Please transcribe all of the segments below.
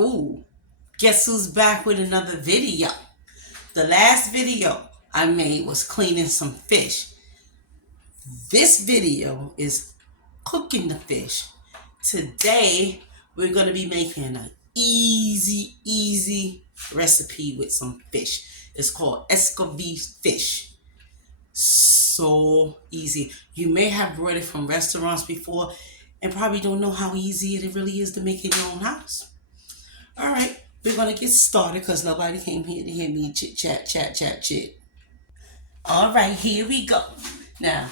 Ooh, guess who's back with another video? The last video I made was cleaning some fish. This video is cooking the fish. Today, we're going to be making an easy recipe with some fish. It's called escabeche fish. So easy. You may have brought it from restaurants before and probably don't know how easy it really is to make in your own house. All right, we're gonna get started because nobody came here to hear me chit chat chit. All right, here we go. Now,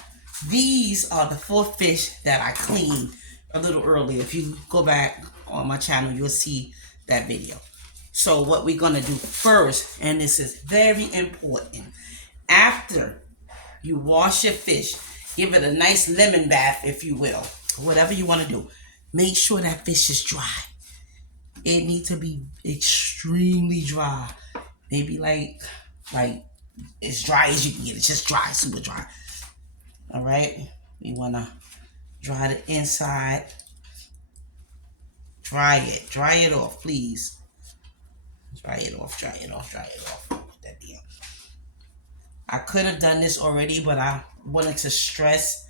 these are the four fish that I cleaned a little earlier. If you go back on my channel, you'll see that video. So what we're gonna do first, and this is very important, after you wash your fish, give it a nice lemon bath, if you will, whatever you want to do. Make sure that fish is dry. It needs to be extremely dry. Maybe like as dry as you can get. It's just dry, super dry. All right. We want to dry the inside. Dry it off, please. Dry it off. Put that down. I could have done this already, but I wanted to stress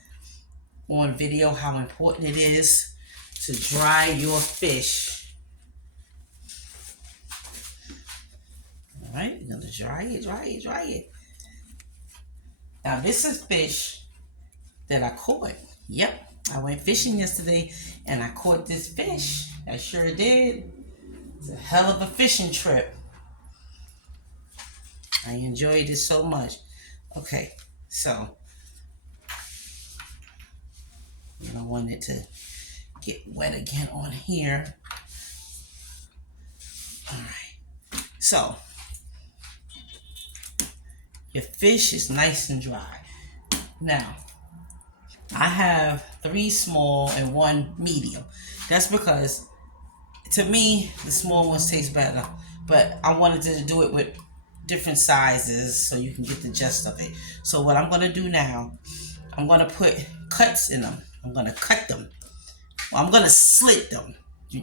on video how important it is to dry your fish. All right, you're gonna dry it. Now this is fish that I caught. Yep, I went fishing yesterday and I caught this fish. I sure did. It's a hell of a fishing trip. I enjoyed it so much. Okay, so you don't want it to get wet again on here. All right, so your fish is nice and dry. Now, I have 3 small and 1 medium. That's because, to me, the small ones taste better. But I wanted to do it with different sizes so you can get the gist of it. So what I'm going to do now, I'm going to put cuts in them. I'm going to cut them. Well, I'm going to slit them.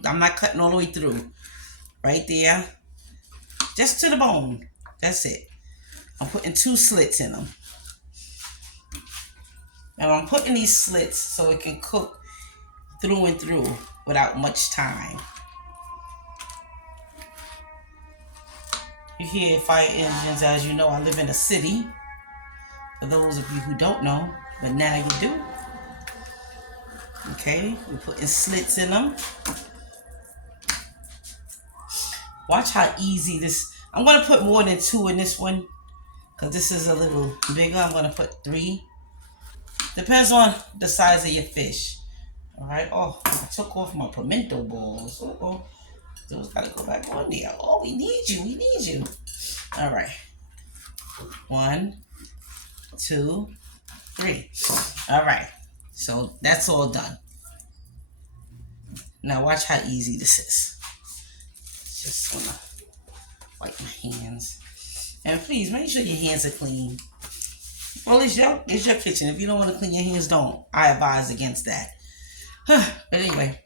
I'm not cutting all the way through. Right there. Just to the bone. That's it. I'm putting 2 slits in them. Now I'm putting these slits so it can cook through and through without much time. You hear fire engines. As you know, I live in a city. For those of you who don't know, but now you do. Okay, we're putting slits in them. Watch how easy this. I'm going to put more than 2 in this one because this is a little bigger. I'm going to put 3. Depends on the size of your fish. All right. Oh, I took off my pimento balls. Oh, those gotta go back on there. Oh, we need you. All right. 1, 2, 3. All right. So that's all done. Now watch how easy this is. Just gonna wipe my hands. And please make sure your hands are clean. Well, it's your kitchen. If you don't want to clean your hands, don't. I advise against that. But anyway,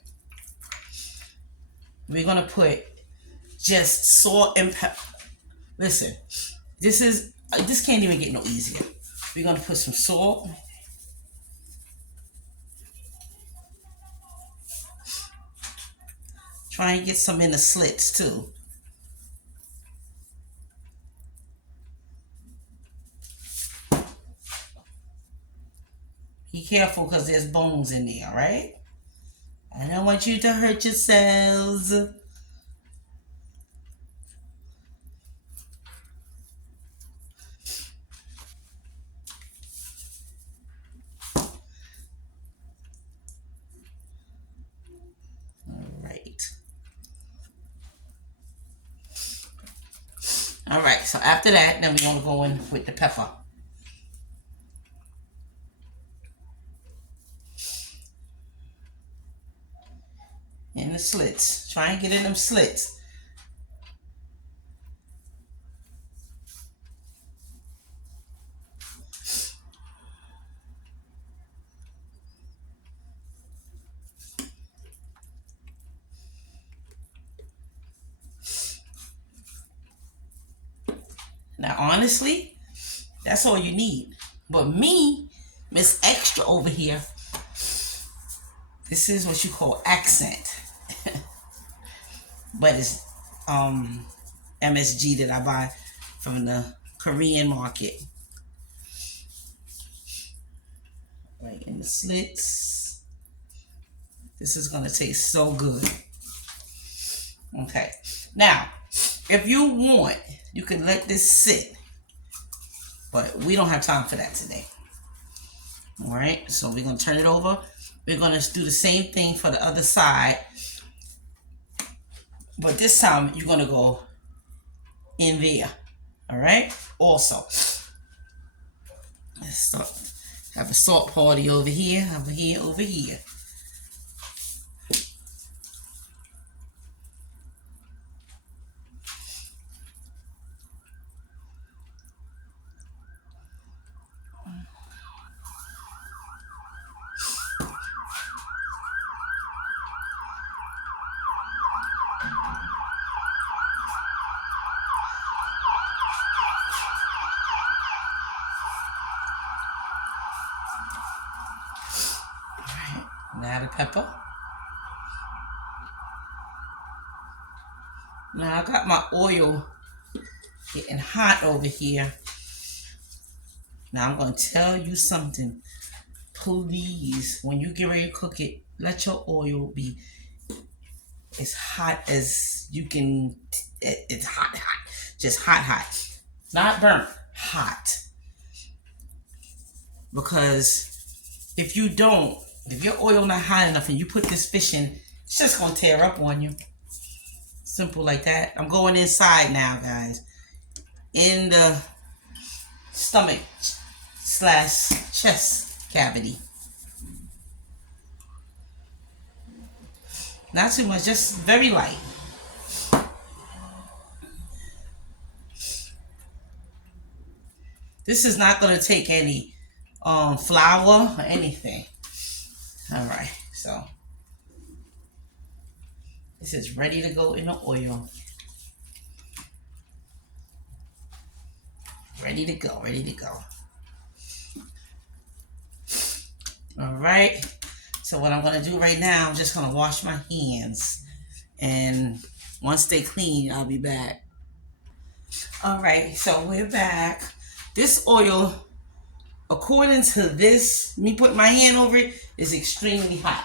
we're gonna put just salt and pepper. Listen, this can't even get no easier. We're gonna put some salt. Try and get some in the slits too. Be careful because there's bones in there, right? I don't want you to hurt yourselves. All right, so after that, then we're going to go in with the pepper. In the slits. Try and get in them slits. Now, honestly, that's all you need. But me, Miss Extra over here, this is what you call accent. But it's MSG that I buy from the Korean market. Right in the slits. This is gonna taste so good. Okay. Now, if you want, you can let this sit. But we don't have time for that today. All right, so we're gonna turn it over. We're gonna do the same thing for the other side. But this time you're gonna go in there. All right, also. Let's start. Have a salt party over here, over here, over here. Now the pepper. Now I got my oil getting hot over here. Now I'm going to tell you something. Please, when you get ready to cook it, let your oil be as hot as you can. It's hot, hot. Just hot, hot. Not burnt, hot. Because if you don't, if your oil not hot enough and you put this fish in, it's just going to tear up on you. Simple like that. I'm going inside now, guys. In the stomach / chest cavity. Not too much, just very light. This is not going to take any flour or anything. All right, so this is ready to go in the oil. Ready to go, ready to go. All right, so what I'm going to do right now, I'm just going to wash my hands. And once they clean, I'll be back. All right, so we're back. This oil, according to this, me putting my hand over it, is extremely hot.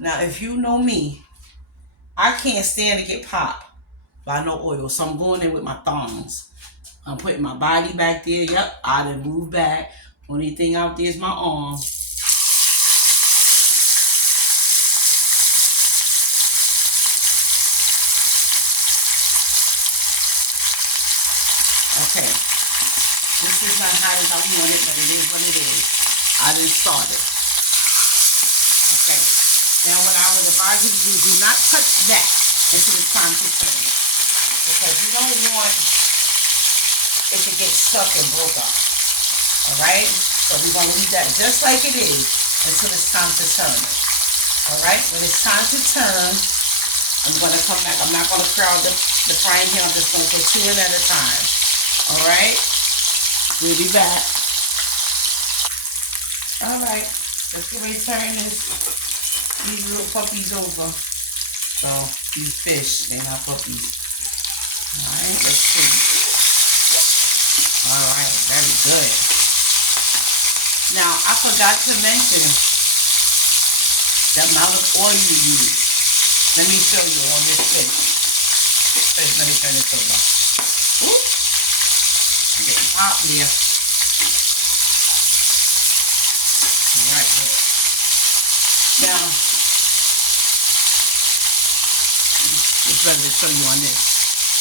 Now, if you know me, I can't stand to get popped by no oil, so I'm going in with my thongs. I'm putting my body back there. Yep, I done moved back. Only thing out there is my arm. Okay, this is not hot as I want it, but it is what it is. I done started. Okay, now what I would advise you to do not touch that until it's time to turn it. Because you don't want it to get stuck and broke up. Alright, so we're going to leave that just like it is until it's time to turn it. Alright, when it's time to turn, I'm going to come back. I'm not going to crowd the frying pan. I'm just going to put two in at a time. Alright, we'll be back. Alright, let's get ready to turn these little puppies over. So, these fish, they're not puppies. Alright, let's see. Alright, very good. Now, I forgot to mention the amount of oil you use. Let me show you on this fish. First, let me turn this over. Ooh. I'm getting hot there. Alright. Now, it's better to show you on this.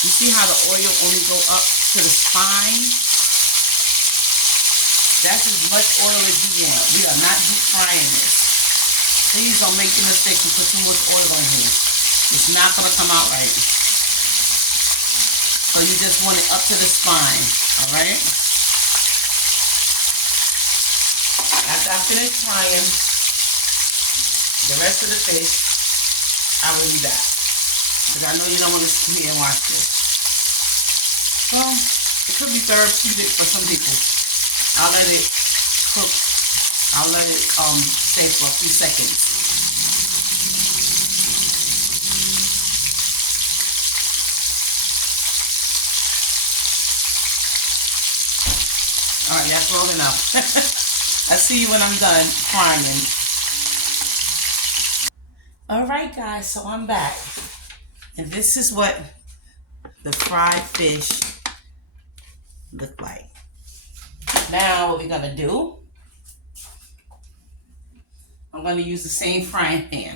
You see how the oil only go up to the spine? That's as much oil as you want. We are not deep frying this. Please don't make the mistake and put too much oil on here. It's not going to come out right. So you just want it up to the spine. Alright? After I finish frying the rest of the fish, I will be back. Because I know you don't want to sit here and watch this. Well, It could be therapeutic for some people. I'll let it cook. I'll let it stay for a few seconds. All right, that's long enough. I'll see you when I'm done frying. All right, guys, so I'm back. And this is what the fried fish look like. Now what we're gonna do, I'm gonna use the same frying pan.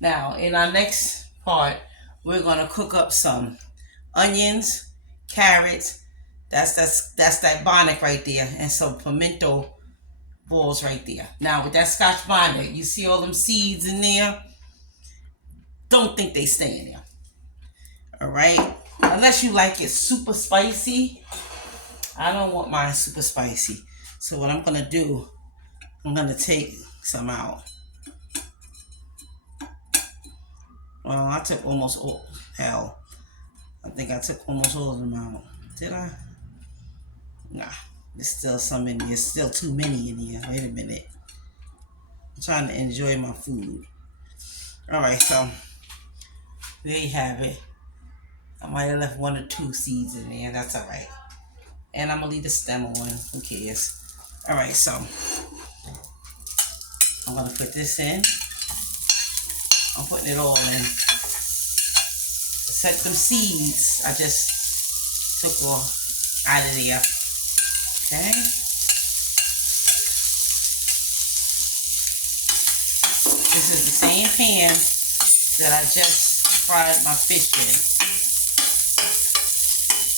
Now in our next part, we're gonna cook up some onions, carrots, that's that bonnet right there, and some pimento balls right there. Now with that Scotch bonnet, you see all them seeds in there? Don't think they stay in there. All right? Unless you like it super spicy. I don't want mine super spicy. So what I'm gonna do, I'm gonna take some out. Well, I took almost all, hell, I think I took almost all of them out. Did I? Nah, there's still some in here. There's still too many in here. Wait a minute. I'm trying to enjoy my food. All right, so there you have it. I might have left one or two seeds in there. That's all right. And I'm gonna leave the stem on. Who cares? All right, so I'm gonna put this in. I'm putting it all in. Set them seeds I just took off out of there. Okay. This is the same pan that I just fried my fish in.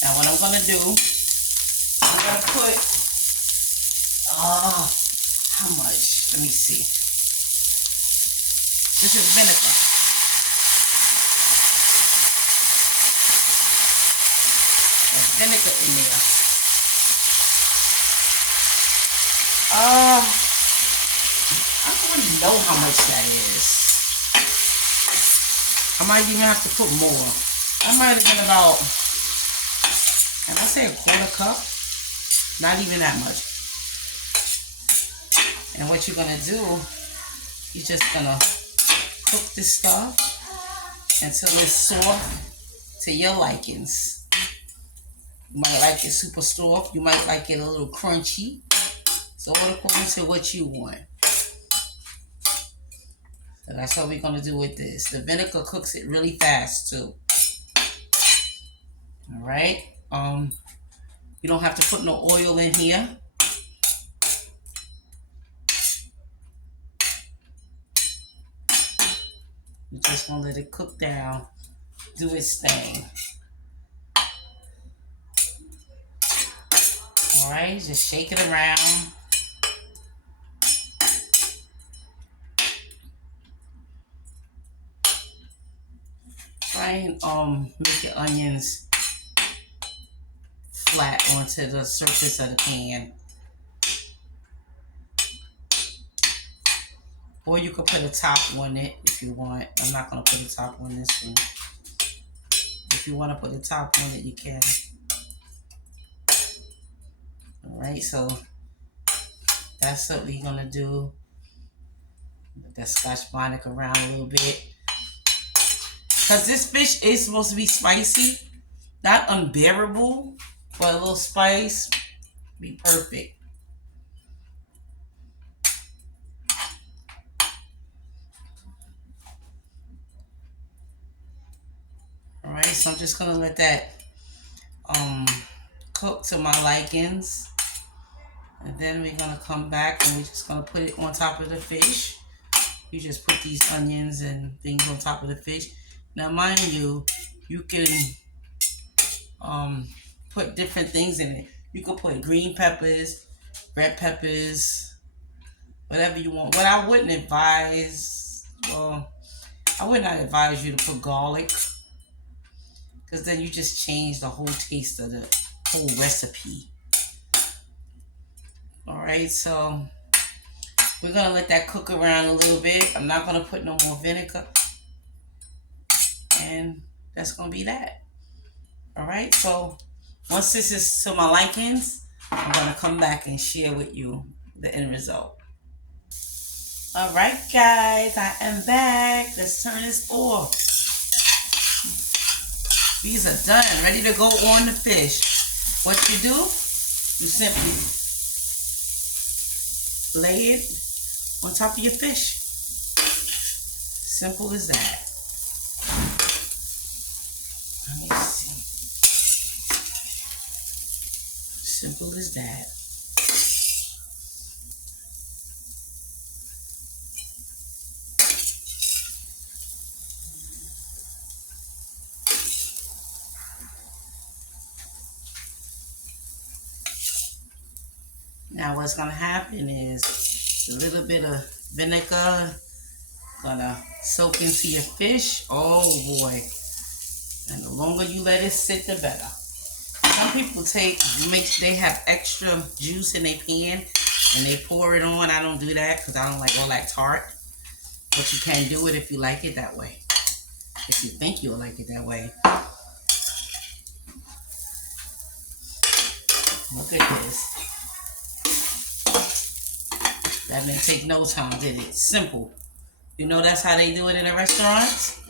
Now what I'm gonna do, I'm gonna put how much? Let me see. This is vinegar. There's vinegar in there. I don't really know how much that is. I might even have to put more. I might have been about, can I say a quarter cup? Not even that much. And what you're gonna do, you're just gonna cook this stuff until it's soft to your likings. You might like it super soft. You might like it a little crunchy. So all according to what you want. So that's what we're gonna do with this. The vinegar cooks it really fast too. All right. You don't have to put no oil in here. You just want to let it cook down, do its thing. All right, just shake it around. Try and make your onions flat onto the surface of the pan. Or you could put a top on it if you want. I'm not going to put a top on this one. If you want to put a top on it, you can. Alright, so that's what we're going to do. Let that Scotch bonnet around a little bit. Because this fish is supposed to be spicy. Not unbearable, but a little spice be perfect. Alright, so I'm just gonna let that cook to my likings. And then we're gonna come back and we're just gonna put it on top of the fish. You just put these onions and things on top of the fish. Now mind you, you can put different things in it. You can put green peppers, red peppers, whatever you want. What I wouldn't advise, well, I would not advise you to put garlic, because then you just change the whole taste of the whole recipe. Alright, so we're going to let that cook around a little bit. I'm not going to put no more vinegar. And that's going to be that. All right, so once this is to my likings, I'm gonna come back and share with you the end result. All right, guys, I am back. Let's turn this off. These are done, ready to go on the fish. What you do, you simply lay it on top of your fish. Simple as that. Let me see. Simple as that. Now what's gonna happen is a little bit of vinegar gonna soak into your fish. Oh boy. And the longer you let it sit, the better. Some people they have extra juice in their pan and they pour it on. I don't do that because I don't like all that tart. But you can do it if you like it that way. If you think you'll like it that way. Look at this. That didn't take no time, did it? Simple. You know that's how they do it in the restaurants?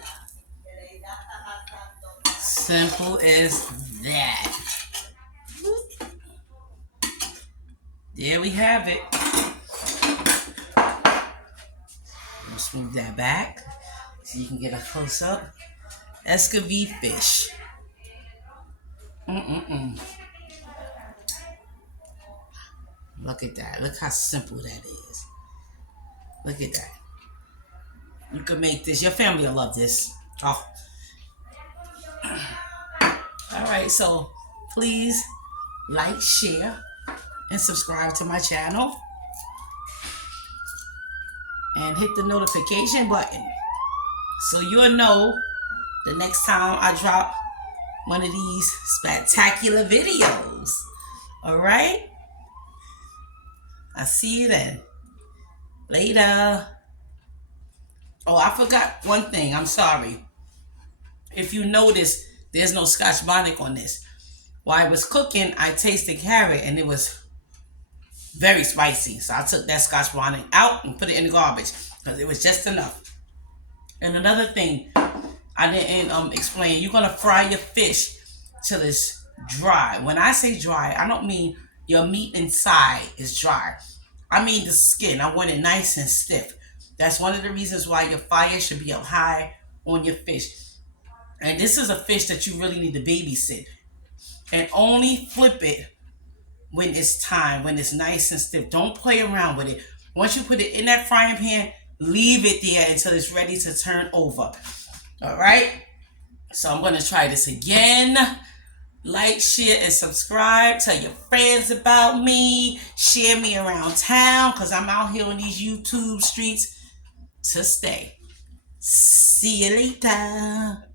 Simple as that. There we have it. Let's move that back so you can get a close up. Escabeche fish. Look at that. Look how simple that is. Look at that. You can make this. Your family will love this. Oh. All right. So please like, share, and subscribe to my channel. And hit the notification button so you'll know the next time I drop one of these spectacular videos. All right? I'll see you then. Later. Oh, I forgot one thing. I'm sorry. If you notice, there's no Scotch bonnet on this. While I was cooking, I tasted carrot and it was very spicy. So I took that Scotch bonnet out and put it in the garbage because it was just enough. And another thing I didn't explain, you're going to fry your fish till it's dry. When I say dry, I don't mean your meat inside is dry. I mean the skin. I want it nice and stiff. That's one of the reasons why your fire should be up high on your fish. And this is a fish that you really need to babysit. And only flip it when it's time, when it's nice and stiff. Don't play around with it. Once you put it in that frying pan, leave it there until it's ready to turn over. All right? So I'm going to try this again. Like, share, and subscribe. Tell your friends about me. Share me around town because I'm out here on these YouTube streets to stay. See you later.